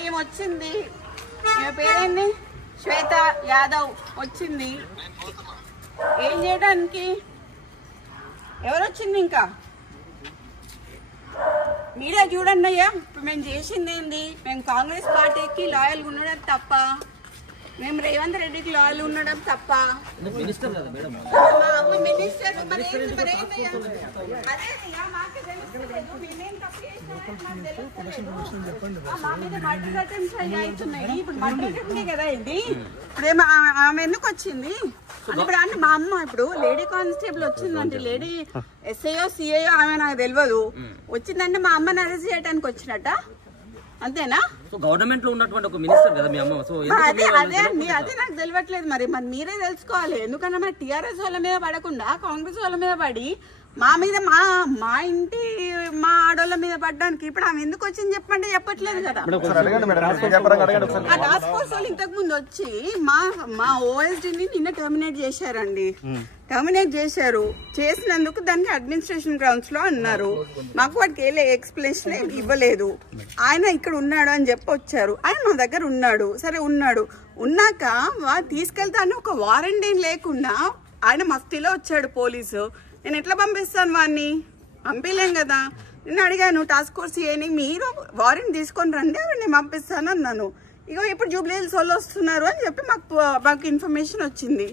ఈమె వచ్చింది, ఈమె పేరేంది, శ్వేత యాదవ్ వచ్చింది. ఏం చేయడానికి? ఎవరు వచ్చింది? ఇంకా మీరే చూడండి అయ్యా. ఇప్పుడు మేము చేసింది ఏంది? మేము కాంగ్రెస్ పార్టీకి లాయల్గా ఉండడం తప్ప, మేము రేవంత్ రెడ్డికి లాయల్ ఉండడం తప్ప. మినిస్టర్ కదా ఇది. ఇప్పుడేమో ఆమె ఎందుకు వచ్చింది ఇప్పుడు అంటే మా అమ్మ ఇప్పుడు లేడీ కానిస్టేబుల్ వచ్చిందంటే, లేడీ ఎస్ఐఓ సిఐఓ ఆమె నాకు తెలియదు, వచ్చిందంటే మా అమ్మని అరెస్ట్ చేయడానికి వచ్చినట్ట, అంతేనా? గవర్నమెంట్ లో ఉన్నటువంటి ఒక మినిస్టర్ కదా మీ అమ్మ. అదే అండి, అదే నాకు తెలియట్లేదు. మరి మీరే తెలుసుకోవాలి. ఎందుకన్నా మరి టీఆర్ఎస్ వాళ్ళ మీద పడకుండా కాంగ్రెస్ వాళ్ళ మీద పడి మా మీద మా ఇంటి మా ఆడోళ్ళ మీద పడ్డానికి ఇప్పుడు ఆమె ఎందుకు వచ్చింది చెప్పండి, చెప్పట్లేదు కదా. ఆ టాస్క్ ఫోర్స్ వాళ్ళు ఇంతకు ముందు వచ్చి మా ఓఎస్డీని నిన్న టర్మినేట్ చేశారండి. టర్మినేట్ చేశారు. చేసినందుకు దానికి అడ్మినిస్ట్రేషన్ గ్రౌండ్స్ లో అన్నారు. మాకు వాటికి ఎక్స్ప్లెనేషన్ ఇవ్వలేదు. ఆయన ఇక్కడ ఉన్నాడు అని చెప్పి వచ్చారు. ఆయన మా దగ్గర ఉన్నాడు. సరే ఉన్నాక తీసుకెళ్తాను ఒక వారెంట్ ఏం లేకుండా ఆయన మస్తిలో వచ్చాడు పోలీసు. నేను ఎట్లా పంపిస్తాను వాడిని? పంపించలేం కదా. నేను అడిగాను టాస్క్ ఫోర్స్ ఏని, మీరు వారెంట్ తీసుకొని రండి నేను పంపిస్తాను అన్నాను. ఇగో ఇప్పుడు జూబ్లీ హిల్స్ వాళ్ళు వస్తున్నారు అని చెప్పి మాకు ఇన్ఫర్మేషన్ వచ్చింది.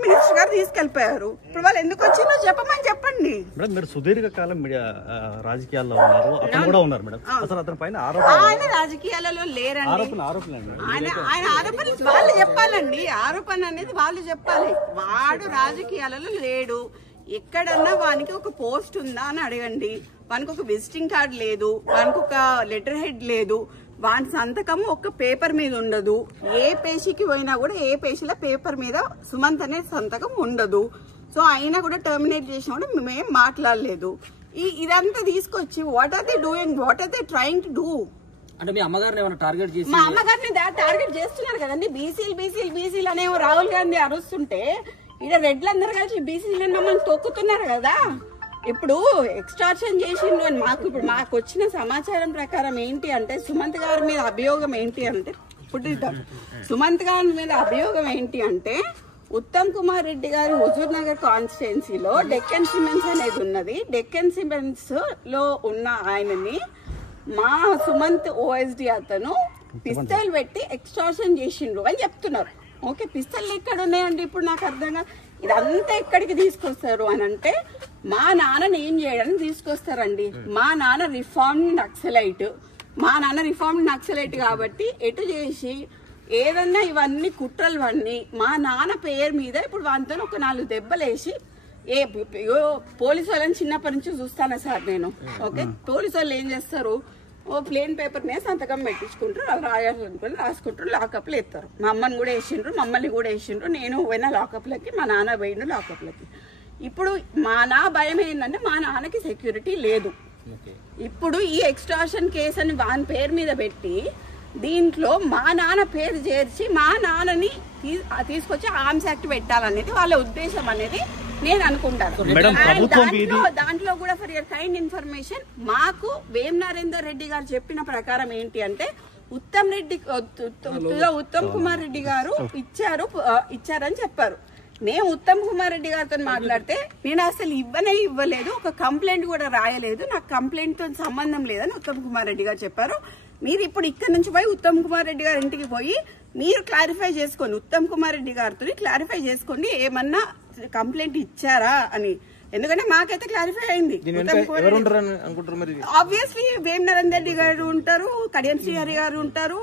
మినిస్టర్ గారు తీసుకెళ్లిపోయారు. ఇప్పుడు వాళ్ళు ఎందుకు వచ్చిందో చెప్పమని చెప్పండి. మేడం మీరు సుదీర్ఘకాలం మీడియా రాజకీయాల్లో ఉన్నారు, అతను కూడా ఉన్నారు మేడం. అసలు అతని పైన ఆయన రాజకీయాలలో లేరండి. ఆయన ఆరోపణలు వాళ్ళు చెప్పాలండి. ఆరోపణ అనేది వాళ్ళు చెప్పాలి. వాడు రాజకీయాలలో లేడు. ఎక్కడన్నా వానికి ఒక పోస్ట్ ఉందా అని అడగండి. వానికి ఒక విజిటింగ్ కార్డ్ లేదు, వానికి ఒక లెటర్ హెడ్ లేదు, వాని సంతకము ఒక పేపర్ మీద ఉండదు. ఏ పేషీకి పోయినా కూడా ఏ పేషీల పేపర్ మీద సుమంత్ అనే సంతకం ఉండదు. సో అయినా కూడా టర్మినేట్ చేసినా కూడా మేమేం మాట్లాడలేదు. ఇదంతా తీసుకొచ్చి what are they doing, what are they trying to do? అంటే మీ అమ్మగారిని ఏమైనా టార్గెట్ చేసి? మా అమ్మగారిని టార్గెట్ చేస్తున్నారు కదండి. బీసీలు అనేమో రాహుల్ గాంధీ అరుస్తుంటే ఇక్కడ రెడ్లందరూ కలిసి బీసీలను మమ్మల్ని తొక్కుతున్నారు కదా. ఇప్పుడు ఎక్స్టార్షన్ చేసిండు అని మాకు వచ్చిన సమాచారం ప్రకారం ఏంటి అంటే, సుమంత్ గారి మీద అభియోగం ఏంటి అంటే, సుమంత్ గారి మీద అభియోగం ఏంటి అంటే, ఉత్తమ్ కుమార్ రెడ్డి గారి హుజూర్ నగర్ కాన్స్టిట్యున్సీలో డెక్కన్ సిమెంట్స్ అనేది ఉన్నది. డెక్కన్ సిమెంట్స్ లో ఉన్న ఆయనని మా సుమంత్ ఓఎస్డి అతను పిస్తల్ పెట్టి ఎక్స్టార్షన్ చేసిండ్రు అని చెప్తున్నారు. ఓకే, పిస్తల్ ఎక్కడ ఉన్నాయండి? ఇప్పుడు నాకు అర్థంగా ఇదంతా ఎక్కడికి తీసుకొస్తారు అని అంటే, మా నాన్నని ఏం చేయడానికి తీసుకొస్తారండి. మా నాన్న రిఫార్మ్డ్ నక్సలైట్ కాబట్టి ఎటు చేసి ఏదన్నా ఇవన్నీ కుట్రలు మా నాన్న పేరు మీద ఇప్పుడు వాళ్ళతో ఒక 4 దెబ్బలేసి పోలీసు వాళ్ళని చిన్నప్పటి నుంచి చూస్తానా సార్ నేను. ఓకే, పోలీసు వాళ్ళు ఏం చేస్తారు, ప్లేన్ పేపర్ మీద సంతకం పెట్టించుకుంటారు, రాయాలనుకుని రాసుకుంటారు, లాకప్లు ఎత్తారు. మా అమ్మని కూడా వేసిండ్రు, మమ్మల్ని కూడా వేసిండ్రు. నేను పోయిన లాకప్లకి, మా నాన్న పోయిన లాకప్లకి. ఇప్పుడు నా భయం ఏంటంటే మా నాన్నకి సెక్యూరిటీ లేదు. ఇప్పుడు ఈ ఎక్స్టార్షన్ కేసు అని వాని పేరు మీద పెట్టి దీంట్లో మా నాన్న పేరు చేర్చి మా నాన్నని తీసుకొచ్చి ఆర్మ్స్ యాక్ట్ పెట్టాలనేది వాళ్ళ ఉద్దేశం అనేది నేను అనుకుంటాను. దాంట్లో కూడా ఫర్ యువర్ కైండ్ ఇన్ఫర్మేషన్, మాకు వేం నరేందర్ రెడ్డి గారు చెప్పిన ప్రకారం ఏంటి అంటే, ఉత్తమ్ కుమార్ రెడ్డి గారు ఇచ్చారని చెప్పారు. నేను ఉత్తమ్ కుమార్ రెడ్డి గారితో మాట్లాడితే నేను అసలు ఇవ్వలేదు, ఒక కంప్లైంట్ కూడా రాయలేదు, నాకు కంప్లైంట్ తో సంబంధం లేదని ఉత్తమ్ కుమార్ రెడ్డి గారు చెప్పారు. మీరు ఇప్పుడు ఇక్కడ నుంచి పోయి ఉత్తమ్ కుమార్ రెడ్డి గారి ఇంటికి పోయి మీరు క్లారిఫై చేసుకోండి, ఉత్తమ్ కుమార్ రెడ్డి గారితో క్లారిఫై చేసుకోండి ఏమన్నా కంప్లైంట్ ఇచ్చారా అని. ఎందుకంటే మాకైతే క్లారిఫై అయింది. ఆబ్వియస్లీ వేం నరేందర్ రెడ్డి గారు ఉంటారు, కడియం శ్రీహరి గారు ఉంటారు,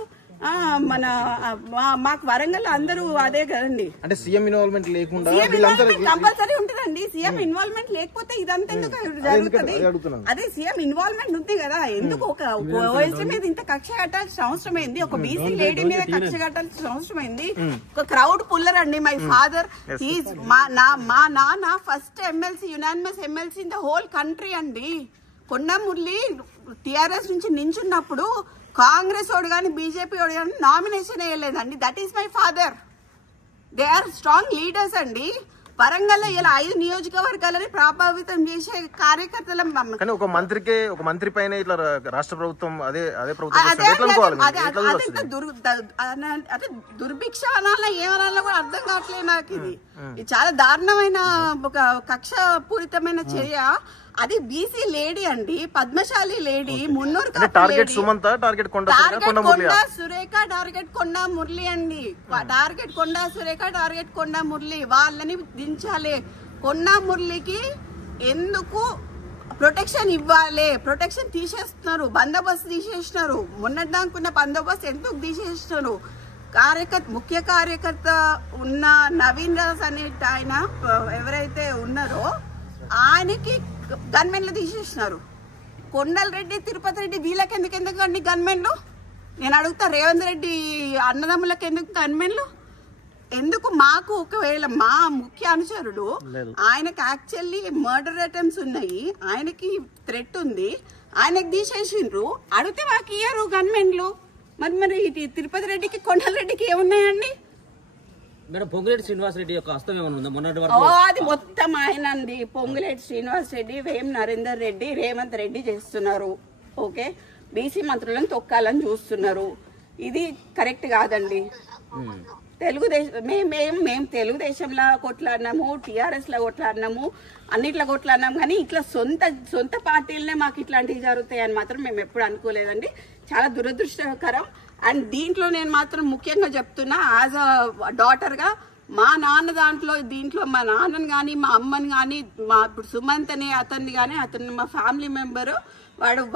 మన మాకు వరంగల్ అందరూ అదే కదండి. అంటే సీఎం ఇన్వాల్వ్మెంట్ లేకుండా కంపల్సరీ ఉంటుందండి. సీఎం ఇన్వాల్వ్మెంట్ లేకపోతే ఇదంతా ఎందుకు జరుగుతుంది? అదే సీఎం ఇన్వాల్వ్మెంట్ ఉంది కదా. ఎందుకు ఒక ఓఎస్టీ మీద ఇంత కక్ష కట్టాల్సిన అవసరం అయింది? ఒక బీసీ లేడీ మీద కక్ష కట్టాల్సిన అవసరం అయింది? ఒక క్రౌడ్ పుల్లర్ అండి. మై ఫాదర్ మా నాన్న first MLC, unanimous MLC in the whole country అండి. కొండ మురళి టిఆర్ఎస్ నుంచి నించున్నప్పుడు కాంగ్రెస్ వాడు కానీ బీజేపీ వాడు కానీ నామినేషన్ వేయలేదండి. That is my father. They are strong leaders అండి. వరంగల్ లో ఇలా 5 నియోజకవర్గాలని ప్రభావితం చేసే కార్యకర్తల కానీ ఒక మంత్రి పైన ఇట్లా రాష్ట్ర ప్రభుత్వం అదే ప్రభుత్వం అదే దుర్భిక్ష అనాలా ఏమనాలో కూడా అర్థం కావట్లేదు నాకు. ఇది చాలా దారుణమైన ఒక కక్ష పూరితమైన చర్య. అది బీసీ లేడీ అండి, పద్మశాలి లేడీ, మున్నూరు టార్గెట్ సుమంత, టార్గెట్ కొండ సురేఖ, టార్గెట్ కొండ మురళి అండి. టార్గెట్ కొండ సురేఖ, టార్గెట్ కొండ మురళి, వాళ్ళని దించాలి. కొండ మురళికి ఎందుకు ప్రొటెక్షన్ ఇవ్వాలి? ప్రొటెక్షన్ తీసేస్తున్నారు, బందోబస్తు తీసేస్తున్నారు. మొన్నటిదాకున్న బందోబస్తు ఎందుకు తీసేస్తున్నారు? ముఖ్య కార్యకర్త ఉన్న నవీన్ రాజ్ అనే ఆయన ఎవరైతే ఉన్నారో ఆయనకి గన్మెన్లు తీసేసినారు. కొండల్ రెడ్డి, తిరుపతి రెడ్డి వీళ్ళకి ఎందుకు అండి గన్మెన్లు? నేను అడుగుతా, రేవంత్ రెడ్డి అన్నదమ్ములకు ఎందుకు గన్మెన్లు? ఎందుకు? మాకు ఒకవేళ మా ముఖ్య అనుచరుడు ఆయనకు యాక్చువల్లీ మర్డర్ అటెంప్ట్స్ ఉన్నాయి, ఆయనకి థ్రెట్ ఉంది, ఆయనకు తీసేసిండ్రు. అడిగితే మాకు ఇయ్యరు గన్మెన్లు. మరి తిరుపతి రెడ్డికి, కొండల రెడ్డికి ఏమున్నాయండి? మేడం పొంగులేటి శ్రీనివాస్ రెడ్డి యొక్క హస్తం ఏమైనా ఉందా? మొన్నటి వరకు అది మొత్తం ఆయన అండి. పొంగులేటి శ్రీనివాస్ రెడ్డి, వేం నరేందర్ రెడ్డి, రేవంత్ రెడ్డి చేస్తున్నారు. ఓకే, బీసీ మంత్రులను తొక్కాలని చూస్తున్నారు. ఇది కరెక్ట్ కాదండి. తెలుగుదేశం మేము తెలుగుదేశంలో కొట్లాడినాము, టీఆర్ఎస్ లో కొట్లాడినాము, అన్నిట్లో కొట్లాడినాము. కానీ ఇట్లా సొంత పార్టీలనే మాకు ఇట్లాంటివి జరుగుతాయని మాత్రం మేము ఎప్పుడు అనుకోలేదండి. చాలా దురదృష్టకరం. అండ్ దీంట్లో నేను మాత్రం ముఖ్యంగా చెప్తున్నా, యాజ్ అ డాటర్ గా మా నాన్న దీంట్లో మా నాన్నని కానీ, మా అమ్మని కానీ, మా ఇప్పుడు సుమంత్ అనే అతన్ని కానీ, అతను మా ఫ్యామిలీ మెంబరు,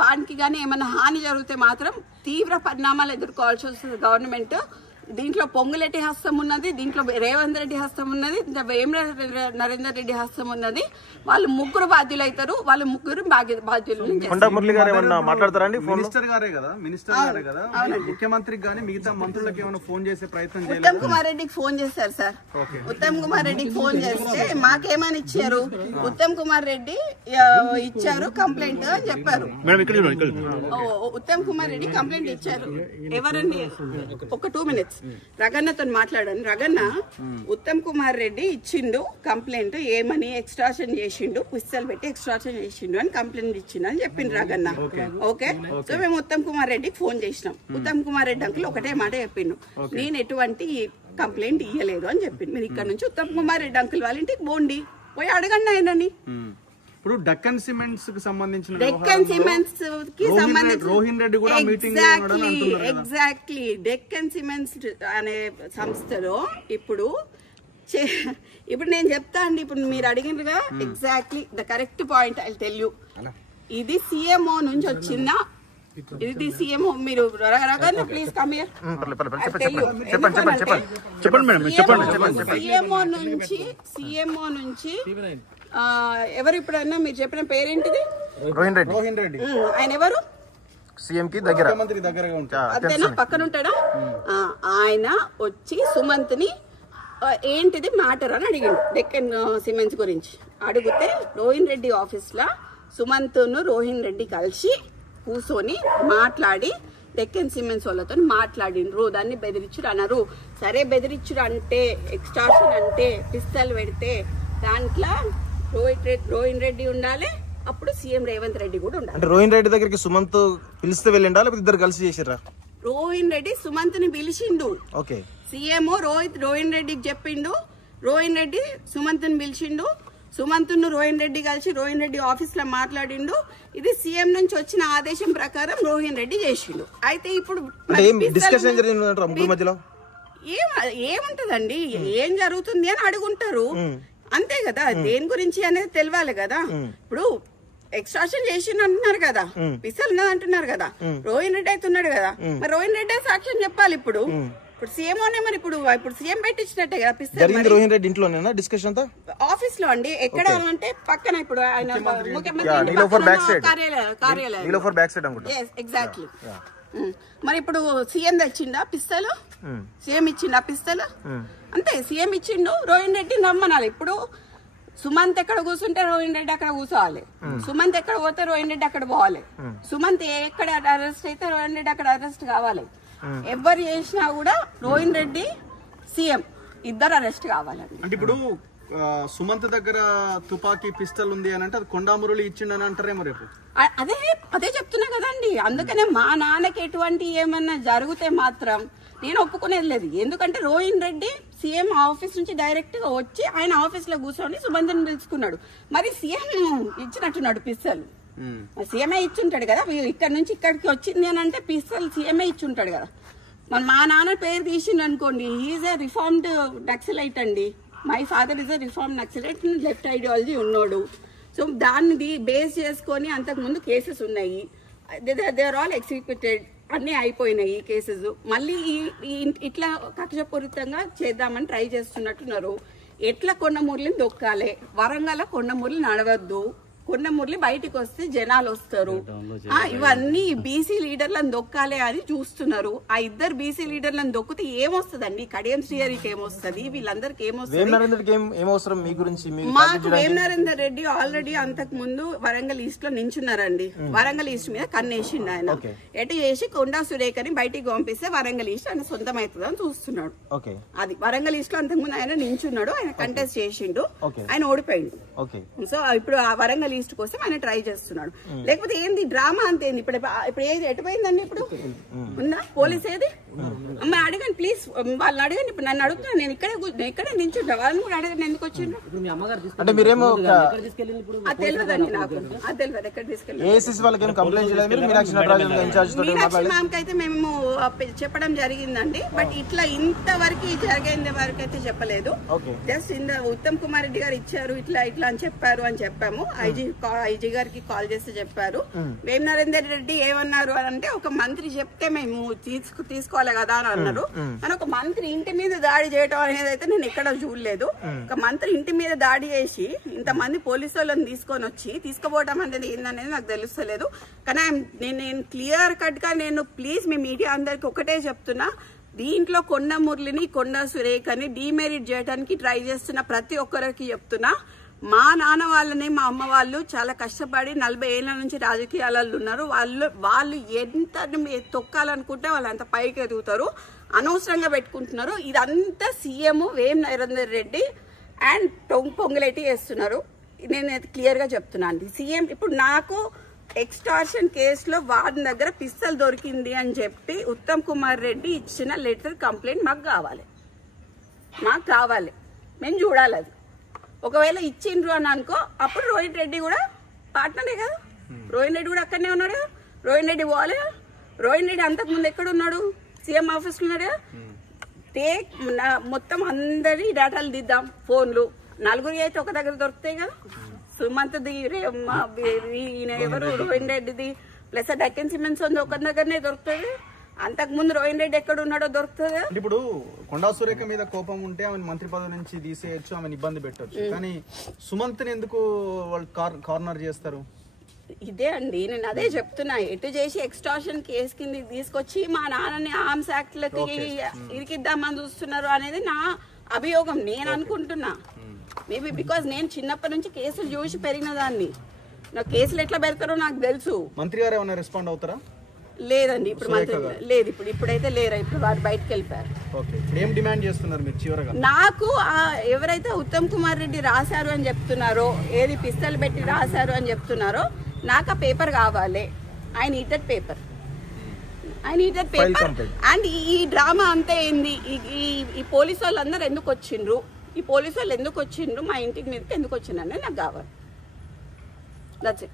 వానికి కానీ ఏమైనా హాని జరిగితే మాత్రం తీవ్ర పరిణామాలు ఎదుర్కోవాల్సి వస్తుంది గవర్నమెంట్. దీంట్లో పొంగులేటి హస్తం ఉన్నది, దీంట్లో రేవంత్ రెడ్డి హస్తం ఉన్నది, వేం నరేందర్ రెడ్డి హస్తం ఉన్నది. వాళ్ళు ముగ్గురు బాధ్యులు అవుతారు. వాళ్ళు ముగ్గురు బాధ్యులు. మినిస్టర్ గారే కదా, ముఖ్యమంత్రికి గానీ మిగతా మంత్రులకు ఏమైనా ఫోన్ చేసే ప్రయత్నం చేయాలి. ఉత్తమ్ కుమార్ రెడ్డికి ఫోన్ చేశారు సార్. ఉత్తమ్ కుమార్ రెడ్డికి ఫోన్ చేస్తే మాకేమని ఇచ్చారు? ఉత్తమ్ కుమార్ రెడ్డి ఇచ్చారు కంప్లైంట్ అని చెప్పారు. ఉత్తమ్ కుమార్ రెడ్డి కంప్లైంట్ ఇచ్చారు. ఎవరండి? ఒక 2 minutes రగన్నతో మాట్లాడాను. రగన్న, ఉత్తమ్ కుమార్ రెడ్డి ఇచ్చిండు కంప్లైంట్, ఏమని ఎక్స్ట్రాషన్ చేసిండు, పుస్తలు పెట్టి ఎక్స్ట్రాషన్ చేసిండు అని కంప్లైంట్ ఇచ్చిండు అని చెప్పిండు రగన్న. ఓకే, సో మేము ఉత్తమ్ కుమార్ రెడ్డికి ఫోన్ చేసినాం. ఉత్తమ్ కుమార్ రెడ్డి అంకుల్ ఒకటే మాట చెప్పిండు, నేను ఎటువంటి కంప్లైంట్ ఇయ్యలేదు అని చెప్పిండు. మీరు ఇక్కడ నుంచి ఉత్తమ్ కుమార్ రెడ్డి అంకుల్ వాళ్ళ ఇంటికి పోండి, పోయి అడగండి ఆయనని. ఇప్పుడు డెక్కన్ సిమెంట్స్ కి సంబంధించిన రోహిన్ రెడ్డి కూడా మీటింగ్ ఎగ్జాక్ట్లీ డెక్కన్ సిమెంట్స్ అనే సంస్థలో ఇప్పుడు నేను చెప్తా అండి. ఇప్పుడు మీరు అడిగినగా exactly the correct point I tell you. ఇది సిఎంఓ నుంచి వచ్చిన, ఇది సిఎంఓ. మీరు Raganna please come here. CMO నుంచి ఎవరు ఇప్పుడన్నా మీరు చెప్పిన పేరేంటిది? రోహిన్ రెడ్డి. ఆయన ఎవరు? సీఎం కి దగ్గర, అంతేనా? పక్కన ఉంటాడా? ఆయన వచ్చి సుమంత్ ని ఏంటిది మ్యాటర్ అని అడిగిండు డెక్కన్ సిమెంట్స్ గురించి. అడిగితే రోహిన్ రెడ్డి ఆఫీస్ లా సుమంత్ ను రోహిన్ రెడ్డి కలిసి కూర్చొని మాట్లాడి డెక్కన్ సిమెంట్స్ వాళ్ళతో మాట్లాడిండ్రు. దాన్ని బెదిరించుడు అన్నారు. సరే, బెదిరించుడు అంటే, ఎక్స్టార్షన్ అంటే, పిస్తల్ పెడితే దాంట్లో రోహిన్ రెడ్డి ఉండాలి, అప్పుడు సీఎం రేవంత్ రెడ్డి కూడా ఉండాలి. అంటే రోహిన్ రెడ్డి దగ్గరికి సుమంత్ పిలిస్తే వెళ్ళిండా, లేకపోతే ఇద్దరు కలిసి చేసిరా? రోహిన్ రెడ్డి సుమంత్ ని పిలిచిండు. ఓకే, సీఎం రోహిన్ రెడ్డికి చెప్పిండు, రోహిన్ రెడ్డి సుమంత్ ని పిలిచిండు, సుమంత్ ను రోహిన్ రెడ్డి కలిసి రోహిన్ రెడ్డి ఆఫీస్ లో మాట్లాడిండు. ఇది సీఎం నుంచి వచ్చిన ఆదేశం ప్రకారం రోహిన్ రెడ్డి చేసిండు. అయితే ఇప్పుడు ఏముంటదండి, ఏం జరుగుతుంది అని అడుగుంటారు, అంతే కదా. దేని గురించి అనేది తెలియాలి కదా. ఇప్పుడు ఎక్స్ట్రాక్షన్ చేసిండు అంటున్నారు కదా, పిస్తల్ ఉన్నది అంటున్నారు కదా, రోహిన్ రెడ్డి అయితే ఉన్నాడు కదా, మరి రోహిన్ రెడ్డి సాక్ష్యం చెప్పాలి. ఇప్పుడు సీఎంఓనే, మరి ఇప్పుడు సీఎం పెట్టించినట్టే కదా పిస్తల్. రోహిన్ రెడ్డి ఇంట్లోనేనా డిస్కషన్ ఆఫీస్ లో అండి? ఎక్కడ అంటే పక్కన, ఇప్పుడు ఆయన ముఖ్యమంత్రి కార్యాలయం. ఎగ్జాక్ట్లీ. మరి ఇప్పుడు సీఎం తెచ్చిండా పిస్తలు? సీఎం ఇచ్చిండా పిస్తలు? అంతే, సీఎం ఇచ్చిండు, రోహిన్ రెడ్డి నమ్మనాలి. ఇప్పుడు సుమంత్ ఎక్కడ కూర్చుంటే రోహిన్ రెడ్డి అక్కడ కూర్చోవాలి, సుమంత్ ఎక్కడ పోతే రోహిన్ రెడ్డి అక్కడ పోవాలి, సుమంత్ ఎక్కడ అరెస్ట్ అయితే రోహిన్ రెడ్డి అక్కడ అరెస్ట్ కావాలి. ఎవరు చేసినా కూడా రోహిన్ రెడ్డి, సీఎం ఇద్దరు అరెస్ట్ కావాలండి. అంటే ఇప్పుడు సుమంత్ దగ్గర తుపాకీ పిస్టల్ ఉంది అని అంటే అది కొండామురళి ఇచ్చిండని అంటారేమో రేపు. అదే చెప్తున్నా కదండి. అందుకనే మా నాన్నకి ఎటువంటి ఏమన్నా జరిగితే మాత్రం నేను ఒప్పుకునేది లేదు. ఎందుకంటే రోహిన్ రెడ్డి సీఎం ఆఫీస్ నుంచి డైరెక్ట్ గా వచ్చి ఆయన ఆఫీస్ లో కూర్చొని సుమంత్ని పిలుచుకున్నాడు. మరి సీఎం ఇచ్చినట్టున్నాడు పిస్టల్. సీఎంఏ ఇచ్చుంటాడు కదా. ఇక్కడ నుంచి ఇక్కడికి వచ్చింది అని అంటే పిస్టల్ సీఎంఏ ఇచ్చుంటాడు కదా. మరి మా నాన్న పేరు తీసిండు అనుకోండి, ఈజ్ ఏ రిఫార్మ్డ్ నక్సలైట్ అండి. My father is a reform naxalite, left ideology ఉన్నాడు. సో దాన్ని బేస్ చేసుకొని అంతకుముందు కేసెస్ ఉన్నాయి. దే ఆర్ ఆల్ ఎగ్జిక్యూటెడ్, అన్నీ అయిపోయినాయి కేసెస్. మళ్ళీ ఇట్లా కక్షపూరితంగా చేద్దామని ట్రై చేస్తున్నట్టున్నారు. ఎట్లా కొండమురళిని దొక్కాలి, వరంగల్ కొండమురళి నడవద్దు, కొండమురళి బయటికి వస్తే జనాలు వస్తారు, ఇవన్నీ బీసీ లీడర్లను దొక్కాలి అని చూస్తున్నారు. ఆ ఇద్దరు బీసీ లీడర్లను దొక్కితే ఏమొస్తుందండి? కడియం శ్రీహరికి ఏమొస్తుంది, వీళ్ళందరికి ఏమొస్తుంది? మాకు వేం నరేందర్ రెడ్డి ఆల్రెడీ అంతకు ముందు వరంగల్ ఈస్ట్ లో నించున్నారండి. వరంగల్ ఈస్ట్ మీద కన్నేసిండు ఆయన. ఎటు చేసి కొండా సురేఖని బయటికి పంపిస్తే వరంగల్ ఈస్ట్ ఆయన సొంతం అవుతుంది అని చూస్తున్నాడు. అది వరంగల్ ఈస్ట్ లో అంతకు ముందు ఆయన నించున్నాడు, ఆయన కంటెస్ట్ చేసిండు, ఆయన ఓడిపోయిండు. సో ఇప్పుడు ఆ వరంగల్ ఈస్ట్ కోసం ఆయన ట్రై చేస్తున్నాడు. లేకపోతే ఏంది డ్రామా అంతేంది? ఇప్పుడు ఏది ఎటుపోయిందండి? ఇప్పుడు ఉందా పోలీస్ ఏది? అమ్మ అడగండి ప్లీజ్, వాళ్ళని అడగండి. ఇప్పుడు నన్ను అడుగుతున్నా, నేను ఇక్కడే నించుంటా, వాళ్ళని కూడా అడగండి ఎందుకు వచ్చిండ్రు తెలియదండి నాకు. అది తెలియదు ఎక్కడ తీసుకెళ్ళి. మ్యామ్కి అయితే మేము చెప్పడం జరిగిందండి. బట్ ఇట్లా ఇంతవరకు జరిగేంది వరకు అయితే చెప్పలేదు. జస్ట్ ఉత్తమ్ కుమార్ రెడ్డి గారు ఇచ్చారు, ఇట్లా ఇట్లా అని చెప్పాము. ఐజీ గారికి కాల్ చేసి చెప్పారు. వేం నరేందర్ రెడ్డి ఏమన్నారు అని అంటే, ఒక మంత్రి చెప్తే మేము తీసుకోవాలి కదా అని అన్నారు. కానీ ఒక మంత్రి ఇంటి మీద దాడి చేయడం అనేది అయితే నేను ఎక్కడ చూడలేదు. ఒక మంత్రి ఇంటి మీద దాడి చేసి ఇంతమంది పోలీసు వాళ్ళని తీసుకొని వచ్చి తీసుకుపోవడం అనేది ఏందనేది నాకు తెలుస్తలేదు. కానీ నేను క్లియర్ కట్ గా నేను ప్లీజ్ మీ మీడియా అందరికి ఒకటే చెప్తున్నా, దీంట్లో కొండమురళిని కొండా సురేఖని డీమెరిట్ చేయడానికి ట్రై చేస్తున్న ప్రతి ఒక్కరికి చెప్తున్నా, మా నాన్న వాళ్ళని మా అమ్మ వాళ్ళు చాలా కష్టపడి 40 ఏళ్ల నుంచి రాజకీయాలలో ఉన్నారు. వాళ్ళు ఎంత తొక్కాలనుకుంటే వాళ్ళు అంత పైకి ఎదుగుతారు. అనవసరంగా పెట్టుకుంటున్నారు. ఇదంతా CM Vem Narender Reddy and Ponguleti చేస్తున్నారు. నేను క్లియర్ గా చెప్తున్నాను. సీఎం ఇప్పుడు నాకు ఎక్స్టార్షన్ కేసులో వాడి దగ్గర పిస్టల్ దొరికింది అని చెప్పి ఉత్తమ్ కుమార్ రెడ్డి ఇచ్చిన లెటర్ కంప్లైంట్ మాకు కావాలి, మేము చూడాలి. అది ఒకవేళ ఇచ్చిండ్రు అని అనుకో, అప్పుడు రోహిన్ రెడ్డి కూడా పార్ట్నరే కదా. రోహిన్ రెడ్డి కూడా అక్కడనే ఉన్నాడు కదా. రోహిన్ రెడ్డి పోవాలి కదా. రోహిన్ రెడ్డి అంతకు ముందు ఎక్కడ ఉన్నాడు? సీఎం ఆఫీస్ లో ఉన్నాడు కదా. మొత్తం అందరి డేటాలు దిద్దాం, ఫోన్లు. నలుగురి అయితే ఒక దగ్గర దొరుకుతాయి కదా. సుమంత్ది, ఎవరు రోహిన్ రెడ్డిది ప్లస్ డక్కన్ సిమెంట్స్ ఉంది ఒక దగ్గరనే దొరుకుతుంది. అంతకు ముందు రోహిన్ రెడ్డి ఎక్కడ ఉన్నాడో దొరుకుతుంది. ఇప్పుడు కొండా సురేఖ మీద కోపం ఉంటే ఆమె మంత్రి పదవి నుంచి తీసేయచ్చు, ఆమెను ఇబ్బంది పెట్టచ్చు. కానీ సుమంత్ని ఎందుకు వాళ్ళు కార్నర్ చేస్తారు? ఇదే అండి నేను అదే చెప్తున్నా. ఎటు చేసి ఎక్స్టార్షన్ కేసు కింద తీసుకొచ్చి మా నాన్నని ఆర్మ్స్ యాక్ట్ లకి ఇరికిద్దామని చూస్తున్నారు అనేది నా అభియోగం. నేను అనుకుంటున్నా మేబీ బికాస్ నేను చిన్నప్పటి నుంచి కేసులు చూసి పెరిగిన దాన్ని. నాకు కేసులు ఎట్లా పెడతారో నాకు తెలుసు. మంత్రి గారు ఏమైనా రెస్పాండ్ అవుతారా? లేదండి ఇప్పుడు లేదు. ఇప్పుడైతే లేరా. ఇప్పుడు వారు బయటకు వెళ్ళిపోయారు. ఏం డిమాండ్ చేస్తున్నారు మీరు చివరగా? నాకు ఎవరైతే ఉత్తమ్ కుమార్ రెడ్డి రాశారు అని చెప్తున్నారో, ఏది పిస్టల్ పెట్టి రాశారు అని చెప్తున్నారో, నాకు ఆ పేపర్ కావాలి. I need that paper. And ఈ డ్రామా అంతా ఏంది? ఈ పోలీసు వాళ్ళందరూ ఎందుకు వచ్చిండ్రు? మా ఇంటికి మీదకి ఎందుకు వచ్చిండ్రు అనేది నాకు కావాలి. That's it.